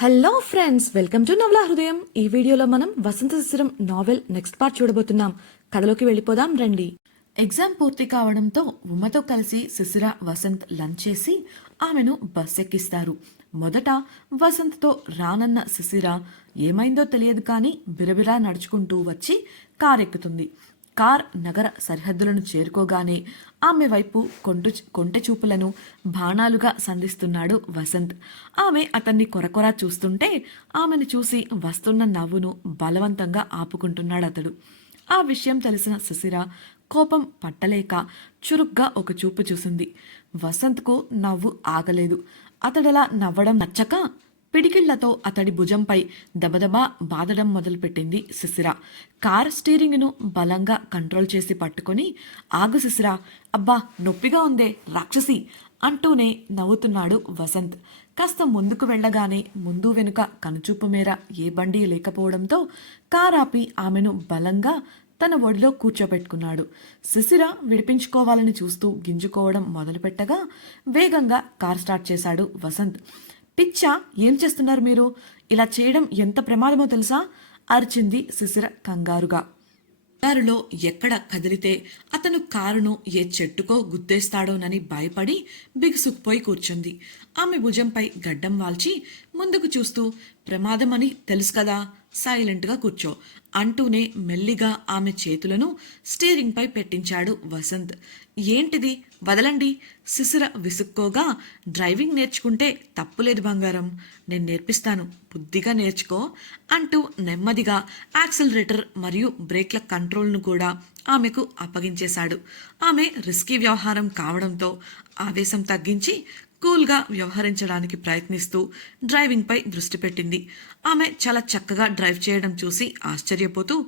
Hello friends welcome to నవలా హృదయం ఈ వీడియోలో మనం Vasantha Sisiram novel next part చూడబోతున్నాం. కథలోకి వెళ్ళిపోదాం రండి. ఎగ్జామ్ పూర్తి కావడంతో ఉమ్మతో కలిసి శిశిర వసంత్ లంచ్ చేసి ఆమెను బస్ ఎక్కిస్తారు. మొదట వసంత్తో రానన్న శిశిర ఏమైందో తెలియదు కానీ బిరబిరా నడుచుకుంటూ వచ్చి కారెక్కుతుంది. కార్ నగర సరిహద్దులను చేరుకోగానే ఆమె వైపు కొంటు కొంటె చూపులను బాణాలుగా సంధిస్తున్నాడు వసంత్. ఆమె అతన్ని కొరకొరా చూస్తుంటే ఆమెను చూసి వస్తున్న నవ్వును బలవంతంగా ఆపుకుంటున్నాడు అతడు. ఆ విషయం తెలిసిన శిశిర కోపం పట్టలేక చురుగ్గా ఒక చూపు చూసింది. వసంత్కు నవ్వు ఆగలేదు. అతడలా నవ్వడం నచ్చక పిడికిళ్ళతో అతడి భుజంపై దబదబా బాదడం మొదలుపెట్టింది శిశిర. కార్ స్టీరింగ్ను బలంగా కంట్రోల్ చేసి పట్టుకొని ఆగు శిశిర అబ్బా నొప్పిగా ఉందే రాక్షసి అంటూనే నవ్వుతున్నాడు వసంత్. కాస్త ముందుకు వెళ్ళగానే ముందు వెనుక కనుచూపు మేర ఏ బండి లేకపోవడంతో కార్ ఆపి ఆమెను బలంగా తన ఒడిలో కూర్చోబెట్టుకున్నాడు. శిశిర విడిపించుకోవాలని చూస్తూ గింజుకోవడం మొదలుపెట్టగా వేగంగా కార్ స్టార్ట్ చేశాడు వసంత్. పిచ్చా ఏం చేస్తున్నారు మీరు? ఇలా చేయడం ఎంత ప్రమాదమో తెలుసా? అరిచింది శిశిర కంగారుగా. కారులో ఎక్కడ కదిలితే అతను కారును ఏ చెట్టుకో గుద్దేస్తాడోనని భయపడి బిగుసుకుపోయి కూర్చుంది. ఆమె భుజంపై గడ్డం వాల్చి ముందుకు చూస్తూ ప్రమాదమని తెలుసు కదా సైలెంట్గా కూర్చో అంటూనే మెల్లిగా ఆమె చేతులను స్టీరింగ్పై పెట్టించాడు వసంత్. ఏంటిది? వదలండి. శిశిర విసుక్కోగా డ్రైవింగ్ నేర్చుకుంటే తప్పులేదు బంగారం. నేను నేర్పిస్తాను. బుద్ధిగా నేర్చుకో అంటూ నెమ్మదిగా యాక్సిలరేటర్ మరియు బ్రేక్ల కంట్రోల్ను కూడా ఆమెకు అప్పగించేశాడు. ఆమె రిస్కీ వ్యవహారం కావడంతో ఆవేశం తగ్గించి కూల్గా వ్యవహరించడానికి ప్రయత్నిస్తూ డ్రైవింగ్పై దృష్టి పెట్టింది. ఆమె చాలా చక్కగా డ్రైవ్ చేయడం చూసి ఆశ్చర్యపోతూ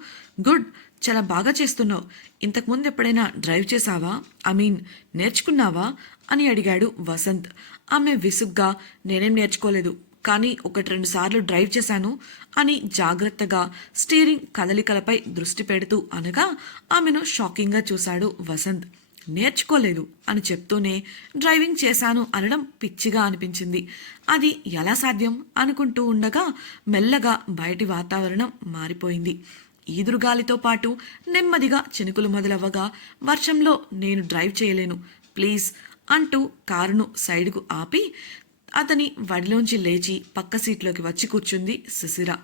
గుడ్ చాలా బాగా చేస్తున్నావు. ఇంతకుముందు ఎప్పుడైనా డ్రైవ్ చేసావా ఐ మీన్ నేర్చుకున్నావా? అని అడిగాడు వసంత్. ఆమె విసుగ్గా నేనేం నేర్చుకోలేదు కానీ ఒకటి రెండు సార్లు డ్రైవ్ చేశాను అని జాగ్రత్తగా స్టీరింగ్ కదలికలపై దృష్టి పెడుతూ అనగా ఆమెను షాకింగ్గా చూశాడు వసంత్. నేర్చుకోలేదు అని చెప్తూనే డ్రైవింగ్ చేశాను అనడం పిచ్చిగా అనిపించింది. అది ఎలా సాధ్యం? అనుకుంటూ ఉండగా మెల్లగా బయటి వాతావరణం మారిపోయింది. ఈదురుగాలితో పాటు నెమ్మదిగా చినుకులు మొదలవ్వగా వర్షంలో నేను డ్రైవ్ చేయలేను. ప్లీజ్ అంటూ కారును సైడ్కు ఆపి అతని వడిలోంచి లేచి పక్క సీట్లోకి వచ్చి కూర్చుంది సుశిర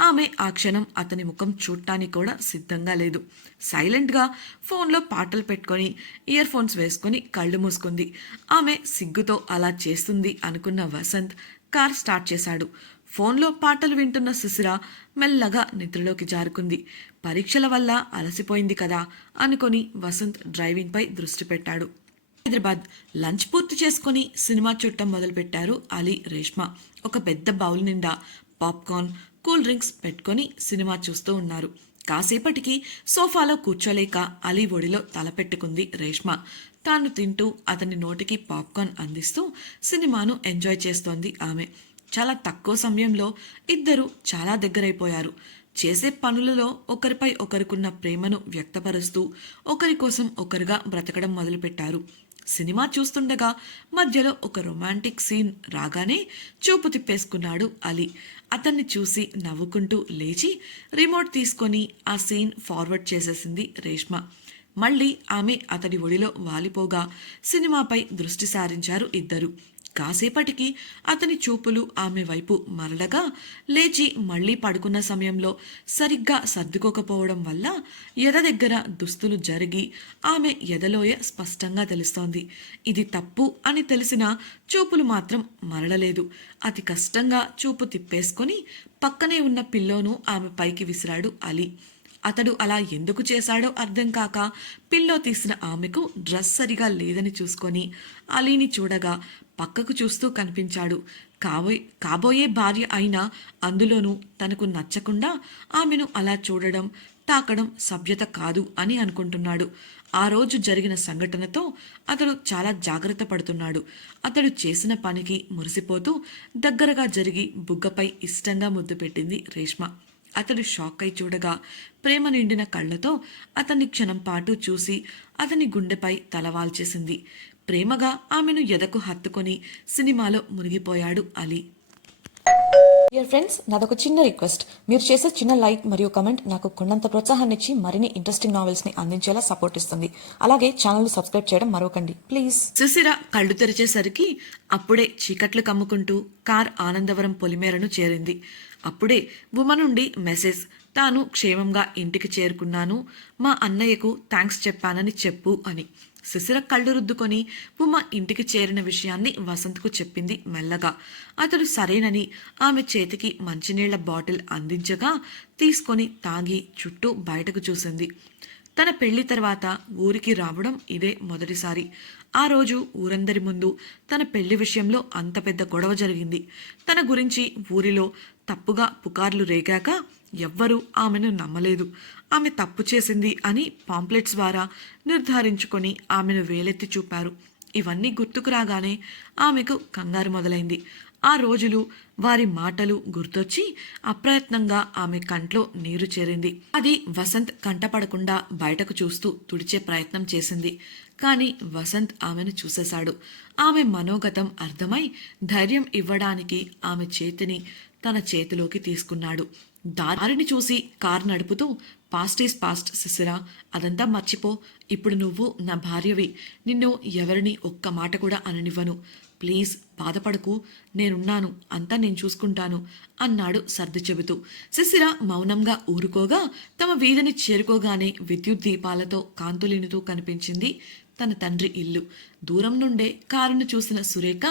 ఆమె ఆ క్షణం అతని ముఖం చూడటానికి కూడా సిద్ధంగా లేదు. సైలెంట్గా ఫోన్లో పాటలు పెట్టుకొని ఇయర్ ఫోన్స్ వేసుకొని కళ్ళు మూసుకుంది. ఆమె సిగ్గుతో అలా చేస్తుంది అనుకున్న వసంత్ కార్ స్టార్ట్ చేశాడు. ఫోన్లో పాటలు వింటున్న సుశిర మెల్లగా నిద్రలోకి జారుకుంది. పరీక్షల వల్ల అలసిపోయింది కదా అనుకొని వసంత్ డ్రైవింగ్పై దృష్టి పెట్టాడు. హైదరాబాద్ లంచ్ పూర్తి చేసుకుని సినిమా చూడటం మొదలుపెట్టారు అలీ రేష్మా. ఒక పెద్ద బౌల్ నిండా పాప్కార్న్ కూల్ డ్రింక్స్ పెట్టుకొని సినిమా చూస్తూ ఉన్నారు. కాసేపటికి సోఫాలో కూర్చోలేక అలీ ఒడిలో తలపెట్టుకుంది రేష్మ. తాను తింటూ అతని నోటికి పాప్కార్న్ అందిస్తూ సినిమాను ఎంజాయ్ చేస్తోంది ఆమె. చాలా తక్కువ సమయంలో ఇద్దరు చాలా దగ్గరైపోయారు. చేసే పనులలో ఒకరిపై ఒకరికున్న ప్రేమను వ్యక్తపరుస్తూ ఒకరి కోసం ఒకరుగా బ్రతకడం మొదలుపెట్టారు. సినిమా చూస్తుండగా మధ్యలో ఒక రొమాంటిక్ సీన్ రాగానే చూపు తిప్పేసుకున్నాడు అలీ. అతన్ని చూసి నవ్వుకుంటూ లేచి రిమోట్ తీసుకొని ఆ సీన్ ఫార్వర్డ్ చేసేసింది రేష్మ. మళ్ళీ ఆమె అతడి ఒడిలో వాలిపోగా సినిమాపై దృష్టి సారించారు ఇద్దరు. కాసేపటికి అతని చూపులు ఆమె వైపు మరలగా లేచి మళ్ళీ పడుకున్న సమయంలో సరిగ్గా సర్దుకోకపోవడం వల్ల ఎద దగ్గర దుస్తులు జరిగి ఆమె ఎదలోయ స్పష్టంగా తెలుస్తోంది. ఇది తప్పు అని తెలిసిన చూపులు మాత్రం మరలలేదు. అతి కష్టంగా చూపు తిప్పేసుకొని పక్కనే ఉన్న పిల్లోను ఆమె పైకి విసిరాడు అలీ. అతడు అలా ఎందుకు చేశాడో అర్థం కాక పిల్లో తీసిన ఆమెకు డ్రెస్ సరిగా లేదని చూసుకొని అలీని చూడగా పక్కకు చూస్తూ కనిపించాడు. కాబోయే కాబోయే భార్య అయినా అందులోనూ తనకు నచ్చకుండా ఆమెను అలా చూడడం తాకడం సభ్యత కాదు అని అనుకుంటున్నాడు. ఆ రోజు జరిగిన సంఘటనతో అతడు చాలా జాగ్రత్త పడుతున్నాడు. అతడు చేసిన పనికి మురిసిపోతూ దగ్గరగా జరిగి బుగ్గపై ఇష్టంగా ముద్దు పెట్టింది రేష్మ. అతడు షాక్ అయి చూడగా ప్రేమ నిండిన కళ్ళతో అతన్ని క్షణం పాటు చూసి అతని గుండెపై తలవాల్చేసింది. ప్రేమగా ఆమెను ఎదకు హత్తుకొని సినిమాలో మునిగిపోయాడు అలీ. డియర్ ఫ్రెండ్స్ నాదొక చిన్న రిక్వెస్ట్. మీరు చేసే చిన్న లైక్ మరియు కమెంట్ నాకు కొండంత ప్రోత్సాహాన్ని ఇచ్చి మరిన్ని ఇంట్రెస్టింగ్ నావెల్స్ని అందించేలా సపోర్ట్ ఇస్తుంది. అలాగే ఛానల్ సబ్స్క్రైబ్ చేయడం మరవకండి ప్లీజ్ సుశిర కళ్ళు తెరిచేసరికి అప్పుడే చీకట్లు కమ్ముకుంటూ కార్ ఆనందవరం పొలిమేరను చేరింది. అప్పుడే ఉమ నుండి మెసేజ్ తాను క్షేమంగా ఇంటికి చేరుకున్నాను. మా అన్నయ్యకు థ్యాంక్స్ చెప్పానని చెప్పు అని. శిశిర కళ్ళు రుద్దుకొని ఉమ ఇంటికి చేరిన విషయాన్ని వసంత్కు చెప్పింది మెల్లగా. అతడు సరేనని ఆమె చేతికి మంచినీళ్ళ బాటిల్ అందించగా తీసుకొని తాగి చుట్టూ బయటకు చూసింది. తన పెళ్ళి తర్వాత ఊరికి రావడం ఇదే మొదటిసారి. ఆ రోజు ఊరందరి ముందు తన పెళ్ళి విషయంలో అంత పెద్ద గొడవ జరిగింది. తన గురించి ఊరిలో తప్పుగా పుకార్లు రేగాక ఎవ్వరూ ఆమెను నమ్మలేదు. ఆమె తప్పు చేసింది అని పాంప్లెట్స్ ద్వారా నిర్ధారించుకొని ఆమెను వేలెత్తి చూపారు. ఇవన్నీ గుర్తుకు రాగానే ఆమెకు కంగారు మొదలైంది. ఆ రోజులు వారి మాటలు గుర్తొచ్చి అప్రయత్నంగా ఆమె కంట్లో నీరు చేరింది. అది వసంత్ కంటపడకుండా బయటకు చూస్తూ తుడిచే ప్రయత్నం చేసింది. కానీ వసంత్ ఆమెను చూసేశాడు. ఆమె మనోగతం అర్థమై ధైర్యం ఇవ్వడానికి ఆమె చేతిని తన చేతిలోకి తీసుకున్నాడు. దారిని చూసి కార్ నడుపుతూ పాస్ట్ ఈస్ పాస్ట్ సిసిరా. అదంతా మర్చిపో. ఇప్పుడు నువ్వు నా భార్యవి. నిన్ను ఎవరిని ఒక్క మాట కూడా అననివ్వను. ప్లీజ్ బాధపడకు. నేనున్నాను. అంతా నేను చూసుకుంటాను అన్నాడు సర్ది చెబుతూ. శిశిర మౌనంగా ఊరుకోగా తమ వీధిని చేరుకోగానే విద్యుత్ దీపాలతో కాంతులినుతూ కనిపించింది తన తండ్రి ఇల్లు. దూరం నుండే కారును చూసిన సురేఖ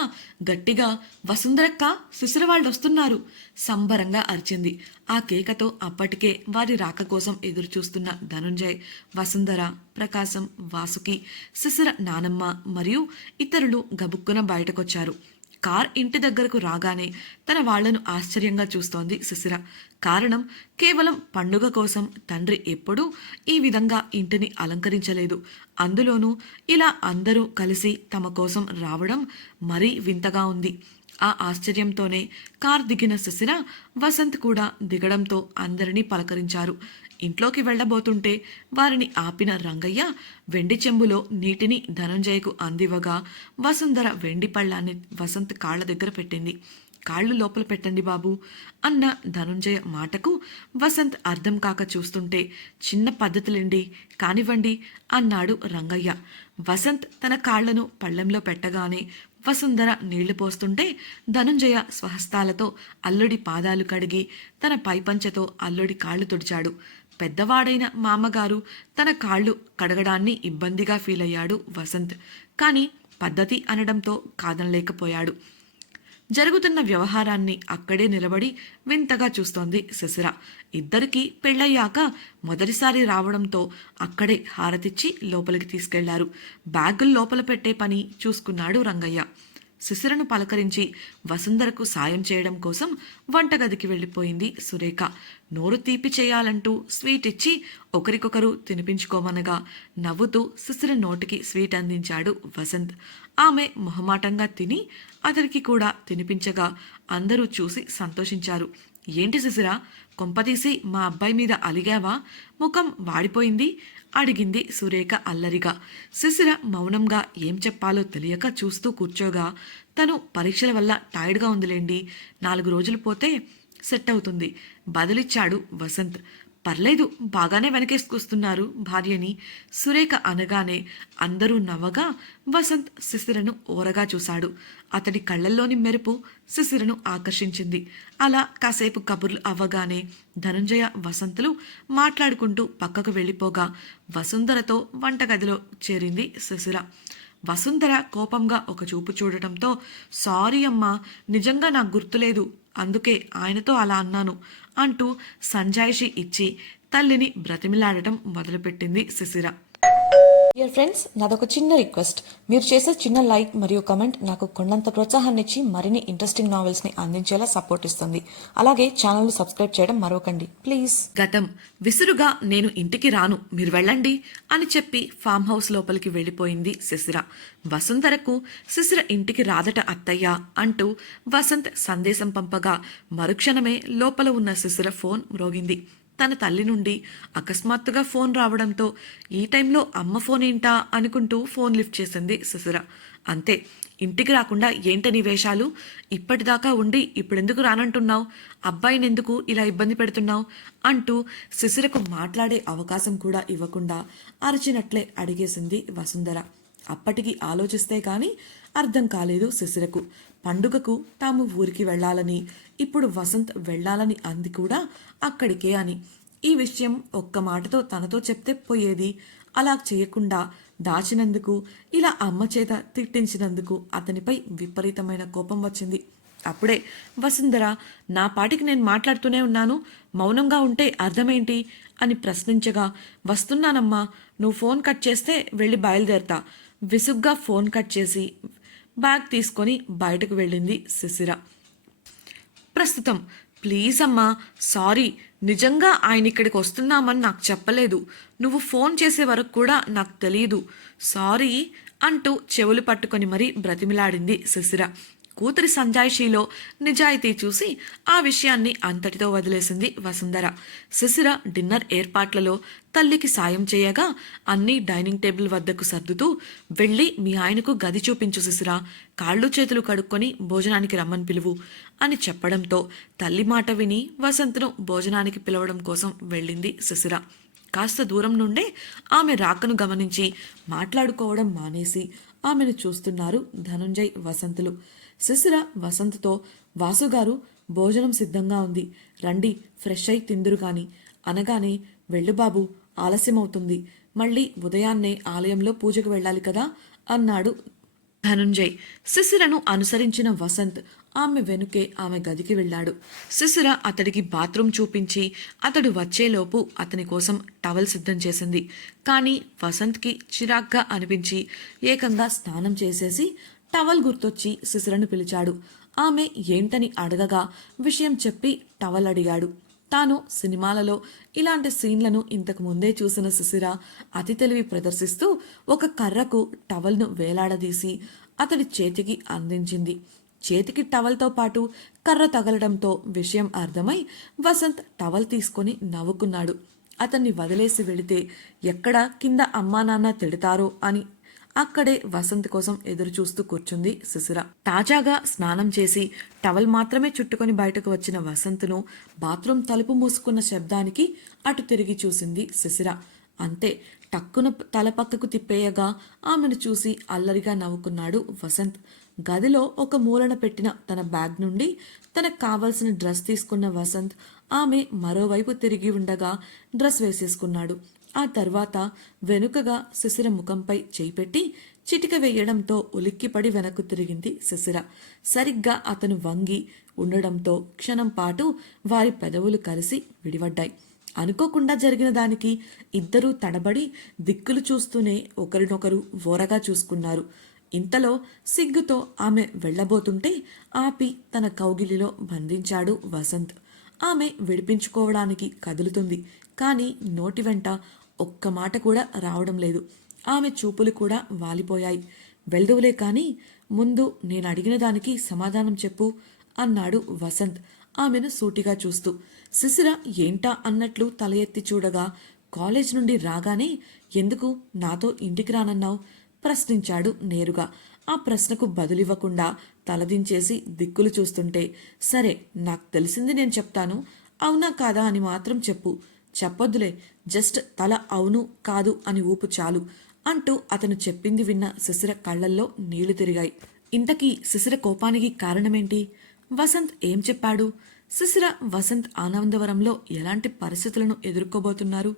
గట్టిగా వసుంధరక్క శిశిర వాళ్ళు వస్తున్నారు సంబరంగా అరిచింది. ఆ కేకతో అప్పటికే వారి రాక కోసం ఎదురు చూస్తున్న ధనుంజయ్ వసుంధర ప్రకాశం వాసుకి శిశిర నానమ్మ మరియు ఇతరులు గబుక్కున బయటకొచ్చారు. కార్ ఇంటి దగ్గరకు రాగానే తన వాళ్ళను ఆశ్చర్యంగా చూస్తోంది శిశిర కారణం కేవలం పండుగ కోసం తండ్రి ఎప్పుడూ ఈ విధంగా ఇంటిని అలంకరించలేదు. అందులోనూ ఇలా అందరూ కలిసి తమ కోసం రావడం మరీ వింతగా ఉంది. ఆ ఆశ్చర్యంతోనే కార్ దిగిన శిశిర వసంత్ కూడా దిగడంతో అందరినీ పలకరించారు. ఇంట్లోకి వెళ్ళబోతుంటే వారిని ఆపిన రంగయ్య వెండి చెంబులో నీటిని ధనంజయకు అందివ్వగా వసుంధర వెండి పళ్ళాన్ని వసంత్ కాళ్ళ దగ్గర పెట్టింది. కాళ్ళు లోపల పెట్టండి బాబు అన్న ధనుంజయ మాటకు వసంత్ అర్థం కాక చూస్తుంటే చిన్న పద్ధతులండి కానివ్వండి అన్నాడు రంగయ్య. వసంత్ తన కాళ్ళను పళ్ళెంలో పెట్టగానే వసుంధర నీళ్ళు పోస్తుంటే ధనుంజయ స్వహస్తాలతో అల్లుడి పాదాలు కడిగి తన పైపంచతో అల్లుడి కాళ్ళు తుడిచాడు. పెద్దవాడైన మామగారు తన కాళ్ళు కడగడాన్ని ఇబ్బందిగా ఫీల్ అయ్యాడు వసంత్. కానీ పద్ధతి అనడంతో కాదనలేకపోయాడు. జరుగుతున్న వ్యవహారాన్ని అక్కడే నిలబడి వింతగా చూస్తోంది శశిర. ఇద్దరికీ పెళ్ళయ్యాక మొదటిసారి రావడంతో అక్కడే హారతిచ్చి లోపలికి తీసుకెళ్ళారు. బ్యాగులు లోపల పెట్టే పని చూసుకున్నాడు రంగయ్య. శిశిరను పలకరించి వసుంధరకు సాయం చేయడం కోసం వంటగదికి వెళ్ళిపోయింది సురేఖ. నోరు తీపి చేయాలంటూ స్వీట్ ఇచ్చి ఒకరికొకరు తినిపించుకోమనగా నవ్వుతూ శిశిర నోటికి స్వీట్ అందించాడు వసంత్. ఆమె మొహమాటంగా తిని అతనికి కూడా తినిపించగా అందరూ చూసి సంతోషించారు. ఏంటి శిశిర కొంపతీసి మా అబ్బాయి మీద అలిగావా? ముఖం వాడిపోయింది అడిగింది సురేఖ అల్లరిగా. శిశిర మౌనంగా ఏం చెప్పాలో తెలియక చూస్తూ కూర్చోగా. తను పరీక్షల వల్ల టైర్డ్గా ఉందిలేండి. నాలుగు రోజులు పోతే సెట్ అవుతుంది. బదిలిచ్చాడు వసంత్. పర్లేదు బాగానే వెనకేసుకొస్తున్నారు భార్యని. సురేఖ అనగానే అందరూ నవ్వగా వసంత్ శిశిరను ఓరగా చూశాడు. అతడి కళ్ళల్లోని మెరుపు శిశిరను ఆకర్షించింది. అలా కాసేపు కబుర్లు అవ్వగానే ధనుంజయ వసంతులు మాట్లాడుకుంటూ పక్కకు వెళ్ళిపోగా వసుంధరతో వంటగదిలో చేరింది శిశిర. వసుంధర కోపంగా ఒక చూపు చూడటంతో సారీ అమ్మా నిజంగా నాకు గుర్తులేదు. అందుకే ఆయనతో అలా అన్నాను. అంటూ సంజాయిషి ఇచ్చి తల్లిని బ్రతిమిలాడటం మొదలుపెట్టింది శిశిర డియర్ ఫ్రెండ్స్ నాదొక చిన్న రిక్వెస్ట్. మీరు చేసే చిన్న లైక్ మరియు కమెంట్ నాకు కొండంత ప్రోత్సాహాన్ని ఇచ్చి మరిన్ని ఇంట్రెస్టింగ్ నావెల్స్ని అందించేలా సపోర్ట్ ఇస్తుంది. అలాగే ఛానల్ సబ్స్క్రైబ్ చేయడం మరవకండి. ప్లీజ్. గతం. విసురుగా నేను ఇంటికి రాను. మీరు వెళ్ళండి అని చెప్పి ఫామ్ హౌస్ లోపలికి వెళ్ళిపోయింది శిశిర. వసుంధరకు శిశిర ఇంటికి రాదట అత్తయ్య అంటూ వసంత్ సందేశం పంపగా మరుక్షణమే లోపల ఉన్న శిశిర ఫోన్ మ్రోగింది. తన తల్లి నుండి అకస్మాత్తుగా ఫోన్ రావడంతో ఈ టైంలో అమ్మ ఫోన్ ఏంటా? అనుకుంటూ ఫోన్ లిఫ్ట్ చేసింది శిశిర అంతే ఇంటికి రాకుండా ఏంటని వేషాలు? ఇప్పటిదాకా ఉండి ఇప్పుడెందుకు రానంటున్నావు? అబ్బాయిని ఎందుకు ఇలా ఇబ్బంది పెడుతున్నావు? అంటూ శిశిరకు మాట్లాడే అవకాశం కూడా ఇవ్వకుండా అరిచినట్లే అడిగేసింది వసుంధర. అప్పటికి ఆలోచిస్తే కానీ అర్థం కాలేదు శిశిరకు పండుగకు తాము ఊరికి వెళ్ళాలని ఇప్పుడు వసంత్ వెళ్ళాలని అంది కూడా అక్కడికే అని. ఈ విషయం ఒక్క మాటతో తనతో చెప్తే పోయేది? అలా చేయకుండా దాచినందుకు ఇలా అమ్మ చేత తిట్టించినందుకు అతనిపై విపరీతమైన కోపం వచ్చింది. అప్పుడే వసుంధర నా పాటికి నేను మాట్లాడుతూనే ఉన్నాను మౌనంగా ఉంటే అర్థమేంటి? అని ప్రశ్నించగా వస్తున్నానమ్మా నువ్వు ఫోన్ కట్ చేస్తే వెళ్ళి బయలుదేరతా. విసుగ్గా ఫోన్ కట్ చేసి బ్యాగ్ తీసుకొని బయటకు వెళ్ళింది శిశిర. ప్రస్తుతం ప్లీజ్ అమ్మా సారీ. నిజంగా ఆయన ఇక్కడికి వస్తున్నామని నాకు చెప్పలేదు. నువ్వు ఫోన్ చేసే వరకు కూడా నాకు తెలియదు సారీ అంటూ చెవులు పట్టుకొని మరీ బ్రతిమిలాడింది శిశిర. కూతురి సంజాయిషీలో నిజాయితీ చూసి ఆ విషయాన్ని అంతటితో వదిలేసింది వసుంధర. శిశిర డిన్నర్ ఏర్పాట్లలో తల్లికి సాయం చేయగా అన్నీ డైనింగ్ టేబుల్ వద్దకు సర్దుతూ వెళ్ళి మీ ఆయనకు గది చూపించు శిశిర కాళ్ళు చేతులు కడుక్కొని భోజనానికి రమ్మని పిలువు అని చెప్పడంతో తల్లి మాట విని వసంత్ను భోజనానికి పిలవడం కోసం వెళ్ళింది శిశిర కాస్త దూరం నుండే ఆమె రాకను గమనించి మాట్లాడుకోవడం మానేసి ఆమెను చూస్తున్నారు ధనుంజయ్ వసంతులు. శిశిర వసంత్తో వాసుగారు భోజనం సిద్ధంగా ఉంది. రండి ఫ్రెష్ అయి తిందురు గాని అనగానే వెళ్ళు బాబు ఆలస్యమవుతుంది. మళ్ళీ ఉదయాన్నే ఆలయంలో పూజకు వెళ్ళాలి కదా? అన్నాడు ధనుంజయ్. శిశిరను అనుసరించిన వసంత్ ఆమె వెనుకే ఆమె గదికి వెళ్ళాడు. శిశిర అతడికి బాత్రూమ్ చూపించి అతడు వచ్చేలోపు అతని కోసం టవల్ సిద్ధం చేసింది. కానీ వసంత్కి చిరాగ్గా అనిపించి ఏకంగా స్నానం చేసేసి టవల్ గుర్తొచ్చి శిశిరను పిలిచాడు. ఆమె ఏంటని అడగగా విషయం చెప్పి టవల్ అడిగాడు. తాను సినిమాలలో ఇలాంటి సీన్లను ఇంతకు ముందే చూసిన శిశిర అతి తెలివి ప్రదర్శిస్తూ ఒక కర్రకు టవల్ను వేలాడదీసి అతడి చేతికి అందించింది. చేతికి టవల్తో పాటు కర్ర తగలడంతో విషయం అర్థమై వసంత్ టవల్ తీసుకొని నవ్వుకున్నాడు. అతన్ని వదిలేసి వెళితే ఎక్కడ కింద అమ్మా నాన్న తిడతారో అని అక్కడే వసంత్ కోసం ఎదురు చూస్తూ కూర్చుంది శిశిర తాజాగా స్నానం చేసి టవల్ మాత్రమే చుట్టుకొని బయటకు వచ్చిన వసంత్ను బాత్రూం తలుపు మూసుకున్న శబ్దానికి అటు తిరిగి చూసింది శిశిర అంతే టక్కున తల పక్కకు తిప్పేయగా ఆమెను చూసి అల్లరిగా నవ్వుకున్నాడు వసంత్. గదిలో ఒక మూలన పెట్టిన తన బ్యాగ్ నుండి తనకు కావలసిన డ్రెస్ తీసుకున్న వసంత్ ఆమె మరోవైపు తిరిగి ఉండగా డ్రెస్ వేసేసుకున్నాడు. ఆ తర్వాత వెనుకగా శిశిర ముఖంపై చేయిపెట్టి చిటిక వేయడంతో ఉలిక్కిపడి వెనక్కు తిరిగింది శిశిర. సరిగ్గా అతను వంగి ఉండడంతో క్షణం పాటు వారి పెదవులు కలిసి విడివడ్డాయి. అనుకోకుండా జరిగిన దానికి ఇద్దరూ తడబడి దిక్కులు చూస్తూనే ఒకరినొకరు ఓరగా చూసుకున్నారు. ఇంతలో సిగ్గుతో ఆమె వెళ్ళబోతుంటే ఆపి తన కౌగిలిలో బంధించాడు వసంత్. ఆమె విడిపించుకోవడానికి కదులుతుంది కానీ నోటి వెంట ఒక్క మాట కూడా రావడం లేదు. ఆమె చూపులు కూడా వాలిపోయాయి. వెళ్దువులే కానీ ముందు నేను అడిగిన దానికి సమాధానం చెప్పు అన్నాడు వసంత్ ఆమెను సూటిగా చూస్తూ. శిశిర ఏంటా అన్నట్లు తల ఎత్తి చూడగా కాలేజ్ నుండి రాగానే ఎందుకు నాతో ఇంటికి రానన్నావు? ప్రశ్నించాడు నేరుగా. ఆ ప్రశ్నకు బదులివ్వకుండా తలదించేసి దిక్కులు చూస్తుంటే సరే నాకు తెలిసింది నేను చెప్తాను. అవునా కాదా అని మాత్రం చెప్పు. చెప్పొద్దులే జస్ట్ తల అవును కాదు అని ఊపు చాలు అంటూ అతను చెప్పింది విన్న శిశిర కళ్ళల్లో నీళ్ళు తిరిగాయి. ఇంతకీ శిశిర కోపానికి కారణమేంటి? వసంత్ ఏం చెప్పాడు? శిశిర వసంత్ ఆనందవరంలో ఎలాంటి పరిస్థితులను ఎదుర్కోబోతున్నారు?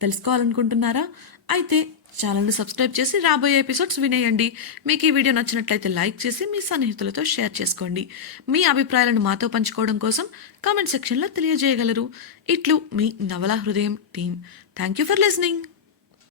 తెలుసుకోవాలనుకుంటున్నారా? అయితే ఛానల్ని సబ్స్క్రైబ్ చేసి రాబోయే ఎపిసోడ్స్ వినేయండి. మీకు ఈ వీడియో నచ్చినట్లయితే లైక్ చేసి మీ సన్నిహితులతో షేర్ చేసుకోండి. మీ అభిప్రాయాలను మాతో పంచుకోవడం కోసం కామెంట్ సెక్షన్లో తెలియజేయగలరు. ఇట్లు మీ Navala Hrudayam team thank you for listening.